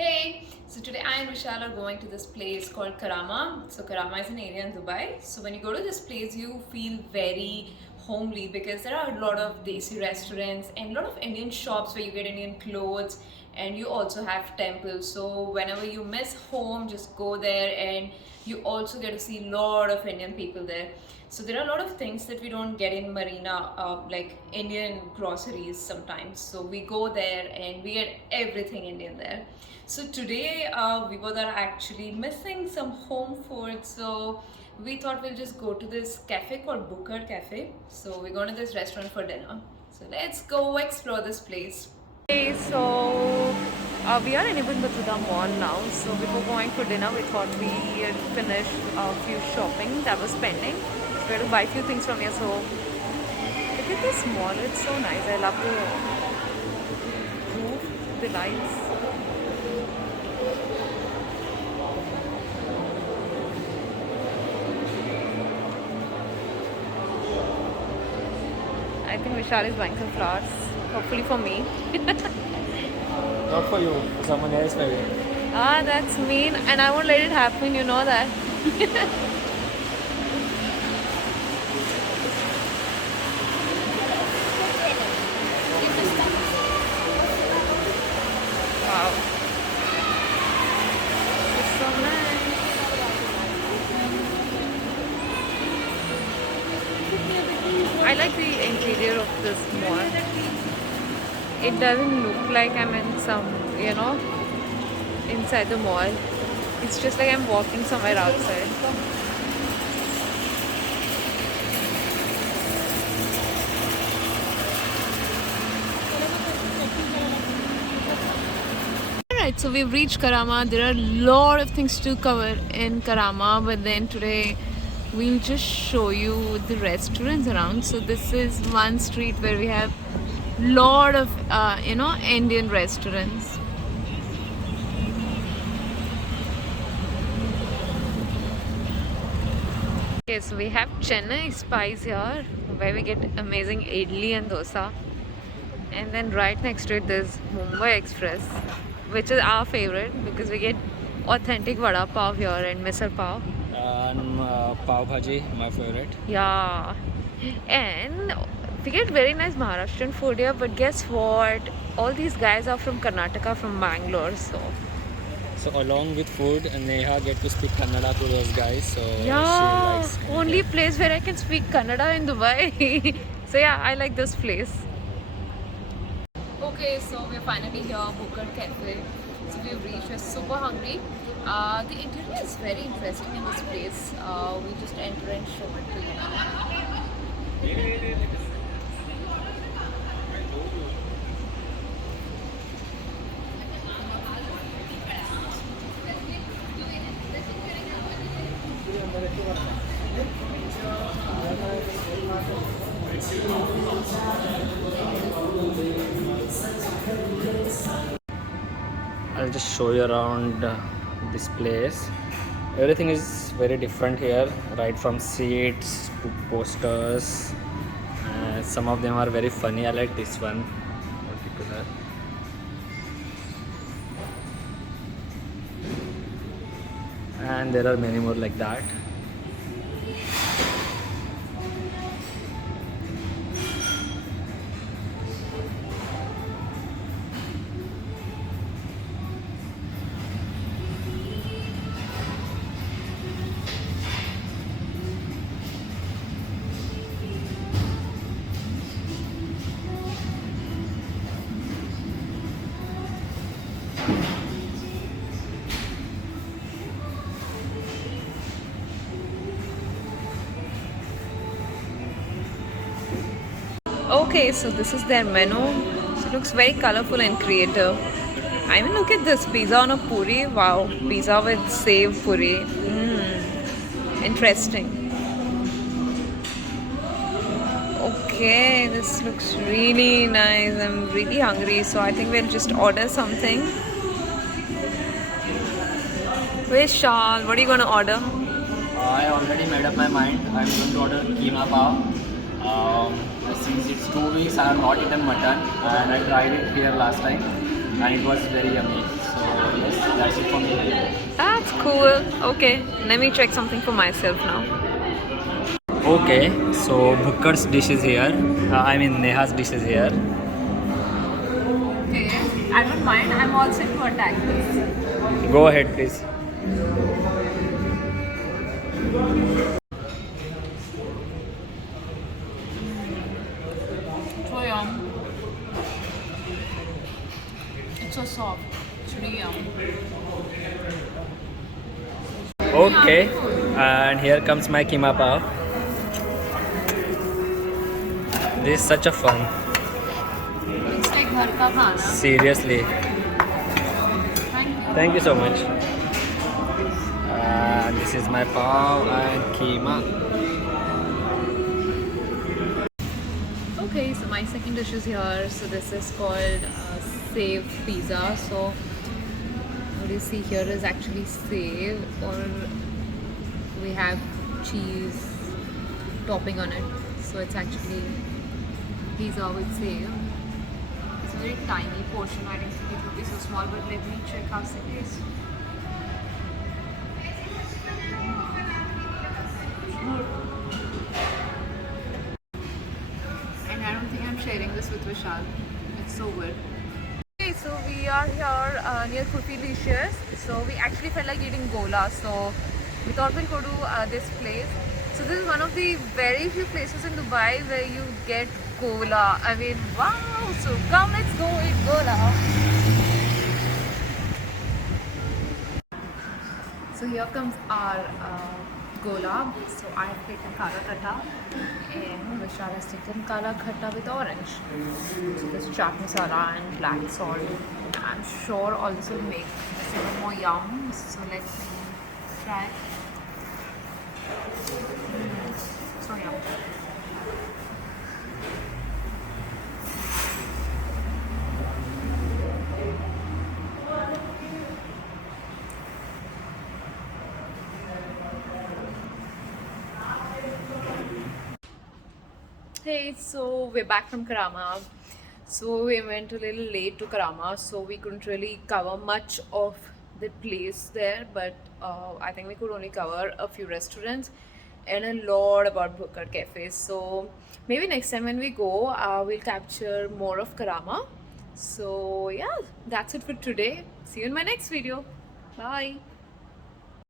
Hey, so today I and Vishal are going to this place called Karama. So Karama is an area in Dubai. So when you go to this place, you feel very homely because there are a lot of desi restaurants and a lot of Indian shops where you get Indian clothes, and you also have temples. So whenever you miss home, just go there, and you also get to see a lot of Indian people there. So there are a lot of things that we don't get in Marina, like Indian groceries sometimes. So we go there and we get everything Indian there. So today we both are actually missing some home food. So we thought we'll just go to this cafe called Booker Cafe. So we're going to this restaurant for dinner. So let's go explore this place. Okay, so we are in Ibn Battuta Mall now. So before going for dinner, we thought we had finished a few shopping that was pending. We had to buy a few things from here. So look at this mall, it's so nice. I love the roof, the lights. I think Vishal is buying some flowers, hopefully for me. Not for you, for someone else maybe. Ah, that's mean, and I won't let it happen, you know that. Wow, it's so nice. I like the interior of this mall. It doesn't look like I'm in some, inside the mall. It's just like I'm walking somewhere outside. Alright, so we've reached Karama. There are a lot of things to cover in Karama, but then today we'll just show you the restaurants around. So this is one street where we have lot of Indian restaurants. Okay, so we have Chennai Spice here where we get amazing idli and dosa, and then right next to it there's Mumbai Express, which is our favorite because we get authentic vada pav here and misal pav. And pav bhaji, my favorite. Yeah, and we get very nice Maharashtrian food here, but guess what? All these guys are from Karnataka, from Bangalore, So along with food, Neha get to speak Kannada to those guys. So she yeah, likes only Kannada. place where I can speak Kannada in Dubai. So yeah, I like this place. Okay, so we're finally here, Booker Cafe. So we've reached, we're super hungry. The interior is very interesting in this place. We just enter and show it to you now. I'll just show you around this place. Everything is very different here, right from seats to posters. Some of them are very funny. I like this one particular. And there are many more like that. Okay, so this is their menu. So it looks very colorful and creative. I mean, look at this pizza on a puri. Wow, pizza with save puri. Interesting. Okay, this looks really nice. I'm really hungry, so I think we'll just order something. Where's Shal? What are you gonna order? I already made up my mind. I'm going to order keema pav. Since it's 2 weeks, I have not eaten mutton and I tried it here last time. and it was very yummy. So yes, that's it for me. That's cool. Okay, let me check something for myself now. Okay, so Bhukkar's dish is here. I mean Neha's dish is here. Okay, I don't mind. I'm all set to attack this. Go ahead, please. So yum. It's so soft. It's really yum. Okay, and here comes my keema pav. This is such a fun. It's like ghar ka khana. Seriously. Thank you. Thank you so much. This is my pav and keema. Okay, so my second dish is here. So this is called save pizza. So what you see here is actually save, or we have cheese topping on it. So it's actually pizza with save. It's a very tiny portion. I didn't think it would be so small, but let me check how it is. And I don't think I'm sharing this with Vishal. It's so good. Okay, so we are here near Kurfilicious. So we actually felt like eating gola. So we thought we'll go to this place. So this is one of the very few places in Dubai where you get gola. I mean, wow! So come, let's go eat gola. So here comes our gola. So I've taken kala khatta and Vishal has taken kala khatta with orange. So this chaat masala and black salt. I'm sure all this will make this even more yum. So let me try. So yum. Hey, so we're back from Karama. So we went a little late to Karama, so we couldn't really cover much of the place there, but I think we could only cover a few restaurants and a lot about Bhukkar cafes. So maybe next time when we go, we'll capture more of Karama. So yeah, that's it for today. See you in my next video. Bye.